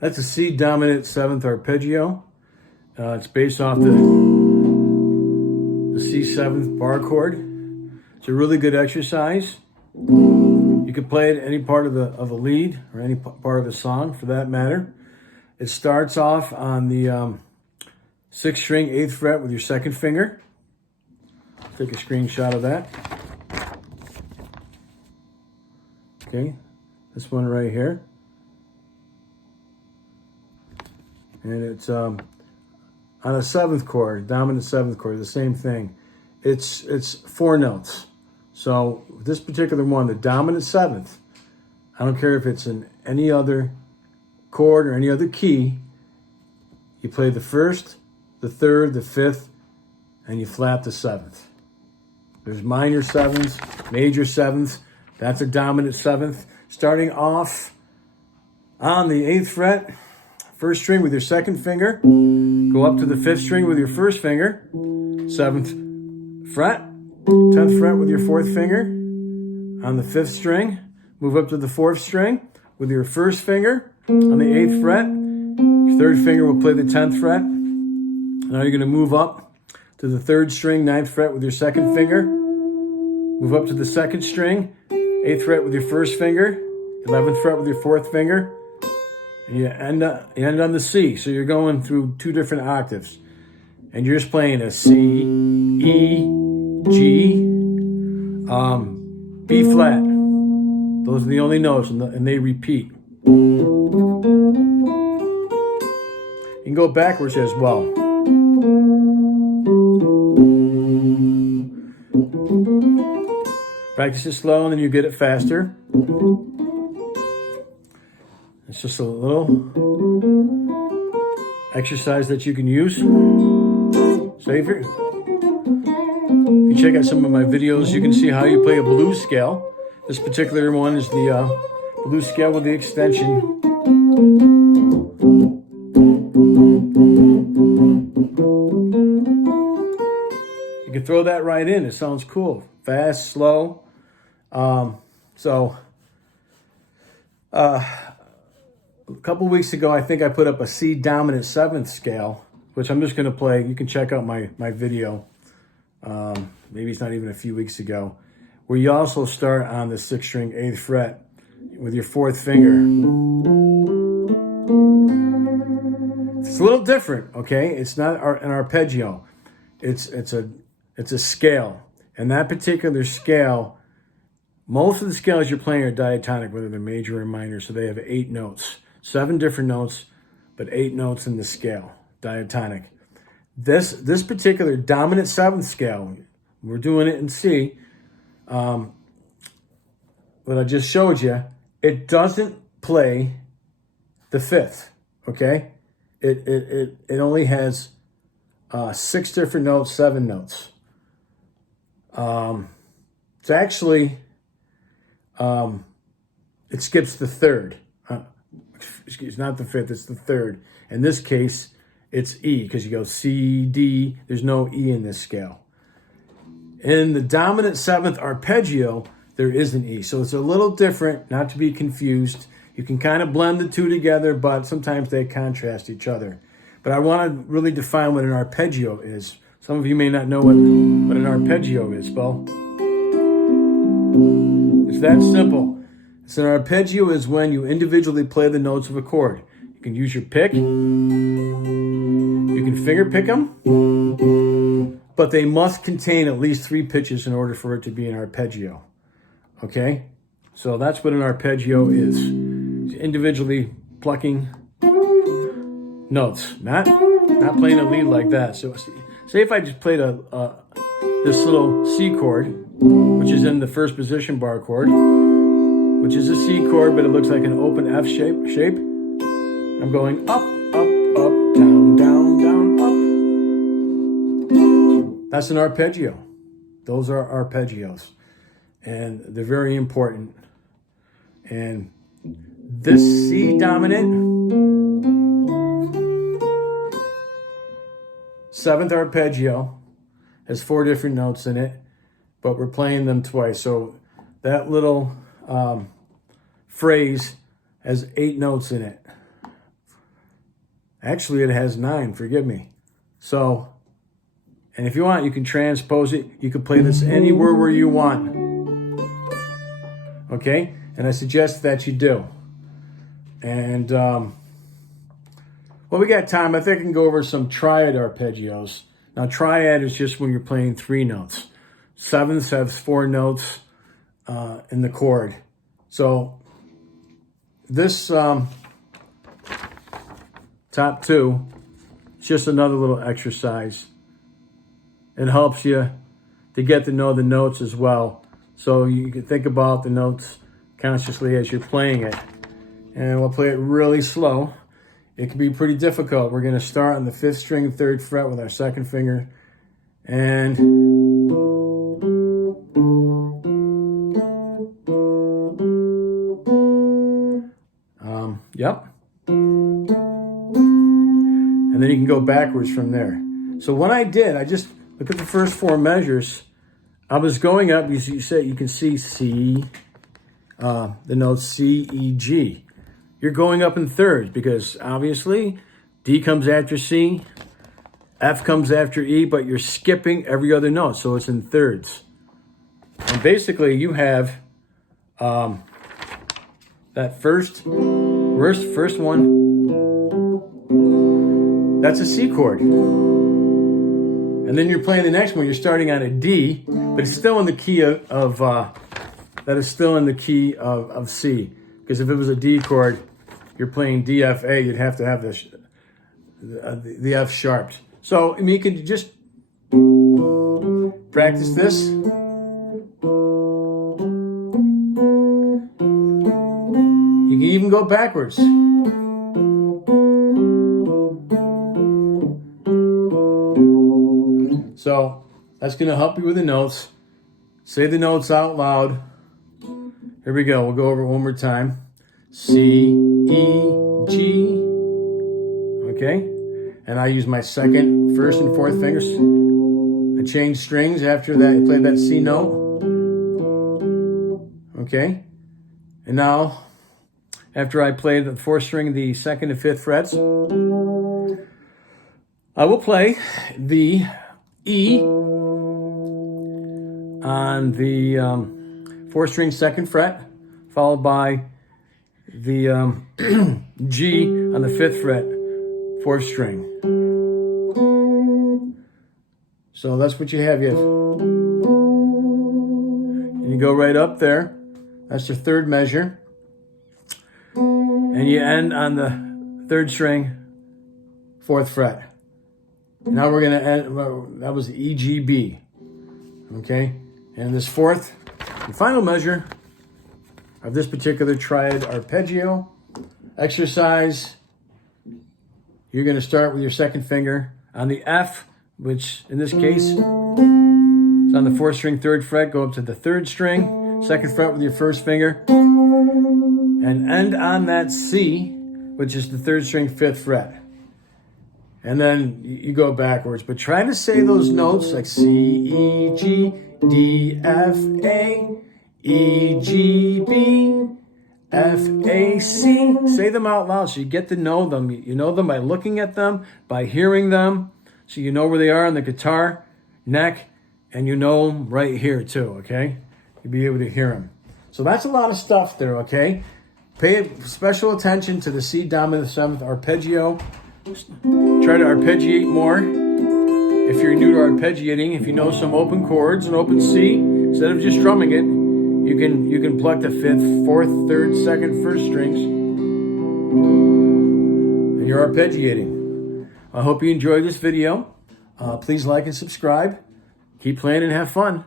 That's a C dominant 7th arpeggio. It's based off the C7th bar chord. It's a really good exercise. You can play it any part of the lead or any part of the song for that matter. It starts off on the 6th string, 8th fret with your 2nd finger. Take a screenshot of that. Okay, this one right here. And it's on a 7th chord, dominant 7th chord, the same thing. It's 4 notes. So this particular one, the dominant 7th, I don't care if it's in any other chord or any other key, you play the 1st, the 3rd, the 5th, and you flat the 7th. There's minor 7ths, major 7ths. That's a dominant 7th. Starting off on the 8th fret, 1st string with your 2nd finger, go up to the 5th string with your 1st finger, 7th fret, 10th fret with your 4th finger, on the 5th string, move up to the 4th string with your 1st finger, on the 8th fret, your 3rd finger will play the 10th fret. Now you're going to move up to the 3rd string, 9th fret with your 2nd finger, move up to the 2nd string, 8th fret with your 1st finger, 11th fret with your 4th finger, and you end on the C. So you're going through 2 different octaves. And you're just playing a C, E, G, B flat. Those are the only notes, and they repeat. You can go backwards as well. Practice it slow and then you get it faster. It's just a little exercise that you can use. So if you check out some of my videos, you can see how you play a blues scale. This particular one is the blues scale with the extension. You can throw that right in. It sounds cool. Fast, slow. A couple weeks ago, I think I put up a C dominant 7th scale, which I'm just going to play. You can check out my video. Maybe it's not even a few weeks ago, where you also start on the 6th string, 8th fret with your 4th finger. It's a little different, okay? It's not an arpeggio. It's a scale. And that particular scale, most of the scales you're playing are diatonic, whether they're major or minor, so they have 8 notes. 7 different notes, but 8 notes in the scale, diatonic. This particular dominant 7th scale, we're doing it in C, what I just showed you, it doesn't play the 5th, okay? It only has 6 different notes, 7 notes. It's actually, it skips the 3rd. Excuse, not the 5th, it's the 3rd. In this case, it's E, because you go C, D, there's no E in this scale. In the dominant 7th arpeggio, there is an E. So it's a little different, not to be confused. You can kind of blend the 2 together, but sometimes they contrast each other. But I want to really define what an arpeggio is. Some of you may not know what an arpeggio is, Bo. It's that simple. So an arpeggio is when you individually play the notes of a chord. You can use your pick. You can finger pick them. But they must contain at least 3 pitches in order for it to be an arpeggio. Okay? So that's what an arpeggio is. It's individually plucking notes. Not playing a lead like that. So say if I just played this little C chord, which is in the 1st position bar chord, which is a C chord, but it looks like an open F shape. I'm going up, up, up, down, down, down, up. That's an arpeggio. Those are arpeggios. And they're very important. And this C dominant 7th arpeggio has 4 different notes in it, but we're playing them twice. So that little phrase has 8 notes in it. Actually, it has 9, forgive me. So, and if you want, you can transpose it. You can play this anywhere where you want. Okay? And I suggest that you do. And, well, we got time. I think I can go over some triad arpeggios. Now, triad is just when you're playing 3 notes. Sevenths has 4 notes in the chord. So, this top 2 is just another little exercise. It helps you to get to know the notes as well. So you can think about the notes consciously as you're playing it. And we'll play it really slow. It can be pretty difficult. We're going to start on the 5th string, 3rd fret with our 2nd finger. And yep. And then you can go backwards from there. So what I did, I just look at the first 4 measures. I was going up, you can see C, the notes C, E, G. You're going up in thirds because obviously D comes after C, F comes after E, but you're skipping every other note, so it's in thirds. And basically you have that first one, that's a C chord. And then you're playing the next one, you're starting on a D, but it's still in the key of that is still in the key of C. Because if it was a D chord, you're playing D, F, A, you'd have to have the F sharped. So, I mean, you can just practice this. You can even go backwards. So that's going to help you with the notes. Say the notes out loud. Here we go. We'll go over it one more time. C, E, G. Okay? And I use my 2nd, 1st, and 4th fingers. I change strings after that. I play that C note. Okay? And now, after I play the 4th string, the 2nd and 5th frets, I will play the E on the 4th string 2nd fret, followed by the G on the 5th fret, 4th string. So that's what you have. And you go right up there. That's the 3rd measure. And you end on the 3rd string, 4th fret. Now we're going to end, that was E, G, B. Okay? And this 4th and final measure of this particular triad arpeggio exercise, you're going to start with your 2nd finger on the F, which in this case is on the 4th string, 3rd fret. Go up to the 3rd string, 2nd fret with your 1st finger, and end on that C, which is the 3rd string, 5th fret. And then you go backwards. But try to say those notes like C, E, G, D, F, A, E, G, B, F, A, C. Say them out loud so you get to know them. You know them by looking at them, by hearing them. So you know where they are on the guitar, neck, and you know them right here too, okay? You'll be able to hear them. So that's a lot of stuff there, okay? Pay special attention to the C dominant 7th arpeggio. Try to arpeggiate more. If you're new to arpeggiating, if you know some open chords and open C, instead of just strumming it, you can pluck the 5th, 4th, 3rd, 2nd, 1st strings, and you're arpeggiating. I hope you enjoyed this video. Please like and subscribe. Keep playing and have fun.